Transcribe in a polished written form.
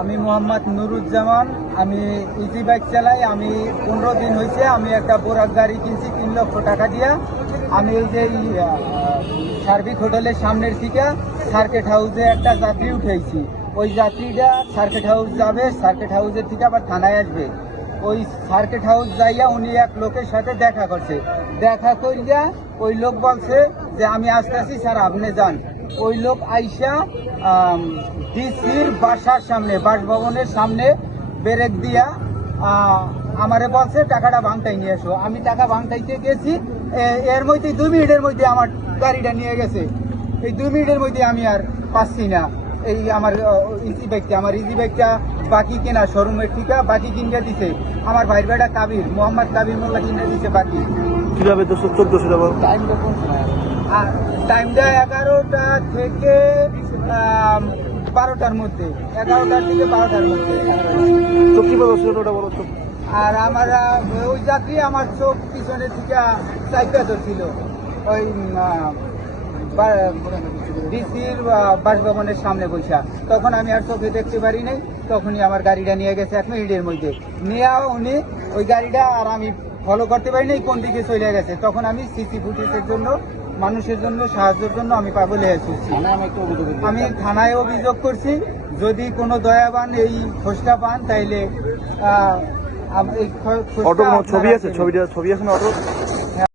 আমি মোহাম্মদ নুরুজ্জামান। আমি easy bike চালাই। আমি 15 দিন হয়েছে আমি একটা বোরাক গাড়ি কিনছি 3 লক্ষ টাকা দিয়া। আমি এই যে সার্বিক হোটেলের সামনের থেকে সার্কিট হাউসে একটা যাত্রী উঠেছি। ওই যাত্রীটা সার্কিট হাউস যাবে, সার্কিট হাউসের থেকে আবার থানায় আসবে। ওই সার্কিট হাউস যাইয়া উনি এক লোকের সাথে দেখা করছে। দেখা করিয়া ওই লোক বলছে যে আমি আসতেছি স্যার, আপনি যান। ওই লোক আইসা ডিসির বাসার সামনে, বাসভবনের সামনে ব্রেক দিয়া আমারে বলছে টাকাটা ভাঙটাই নিয়ে এসো। আমি টাকা ভাঙটাইতে গেছি, এর মধ্যে 2 মিনিটের মধ্যে আমার গাড়িটা নিয়ে গেছে। এই 2 মিনিটের মধ্যে আমি আর পাচ্ছি না এই আমার ইজি বাইকটা বাকি কেনা শোরুমের থেকে বাকি কিনে দিছে আমার ভাইয়ের বেটা কাবির, মোহাম্মদ কাবির মোল্লা কিনে দিছে বাকি। কিভাবে 1400 টাকা? টাইমটা 11টা থেকে 12টার মধ্যে, 11টার থেকে 12টার মধ্যে। তো কিভাবে ছিল ওটা বলো তো? আর আমার ওই যাত্রী আমার চোখ পিছনের থেকে চাইপা ধরছিল ওই ডিসির বাসভবনের সামনে বৈশা। তখন আমি আর চোখে দেখতে পারি নাই, তখনই আমার গাড়িটা নিয়ে গেছে 1 মিনিটের মধ্যে। নিয়ে উনি ওই গাড়িটা আর আমি ফলো করতে পারি নাই কোন দিকে চলে গেছে। তখন আমি সিসি ফুটেজের জন্য, মানুষের জন্য, সাহায্যের জন্য আমি পাগল হয়ে এসেছি। আমি থানায় অভিযোগ করছি। যদি কোনো দয়াবান এই খোঁজটা পান তাইলে অটো ছবি আছে, ছবি আছে না অটো?